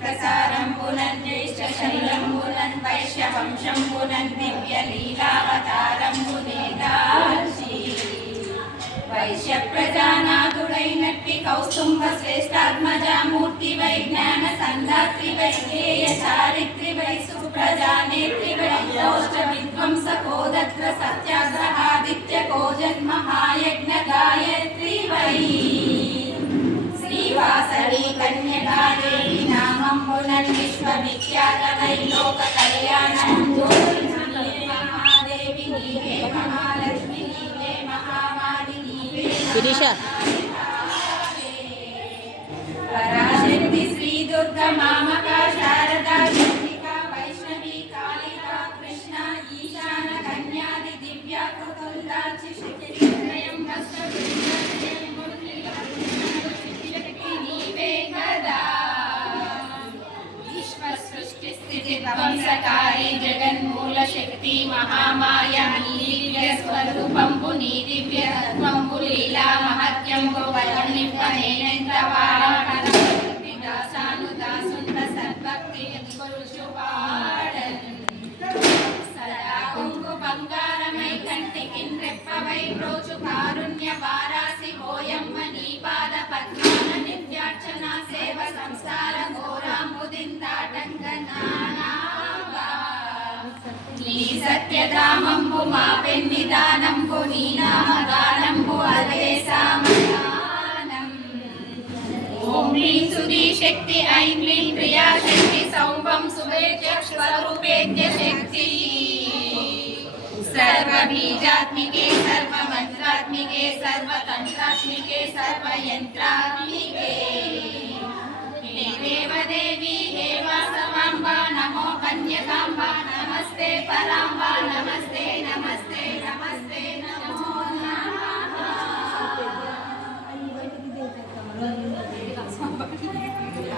ప్రసారంబునన్ జ్యేష్ఠ శైలంబునన్ వైశ్యవంశంబునన్ దివ్య లీలావతారంబునేదాల్చి వైశ్య ప్రజానాథుడైనట్టి కౌస్తుంభ శ్రేష్టాత్మజామూర్తి వై జ్ఞాన సంధాత్రి వై జ్ఞేయ చారిత్రి వై సుప్రజానేత్రి వై దౌష్ట విధ్వంస కోదత్ర సత్యాగ్రహాదిత్య కోజన్మహాయజ్ఞ గాయత్రి వై శ్రీవాసవి కన్యకాదేవి నామంబునన్ విశ్వవిఖ్యాత వై లోక కళ్యాణం మహాదేవి నీవే మహాలక్ష్మి నీవే మహామారి నీవే పరాశక్తి శ్రీ దుర్గా మామకా శారదా చండికా వైష్ణవి కాళికా కృష్ణ ఈశాన కన్యాది దివ్య కృతుల్దాచి శక్తి నీవే కదా విశ్వ సృష్టి స్థితి ధ్వంసకారి జగన్మూల శక్తి మహామాయ దివ్య స్వరూపంబు నీ దివ్య తత్వంబు లీలా మహత్యంబు వర్ణింపనేనంత వాడని దాసాను దాసుంత సద్భక్తి పురుషు వాడన్ సదా కుంకు బంగారమై కంటికి రెప్పవై రోజు కారుణ్య వారాసి హోయమ్మ నీ పాద పద్మాన నిత్యార్చన సేవ సంసార ఘోరాంబుదిందాటంగ నానాగా నీ సత్యధామంబు మా పెన్నిదానంబు నీ నామగానంబు అదే సామగానం ఓం హ్రీం సుధీ శక్తి ఐం హ్రీం ప్రియా శక్తి సౌంభం సువేద్య స్వరూపేద్య శక్తి सर्वबीजात्मिके सर्वमन्त्रात्मिके सर्वतन्त्रात्मिके सर्वयन्त्रात्मिके हे देवदेवी हे वासवाम्बा नमो कन्यकाम्बा नमस्ते पराम्बा नमस्ते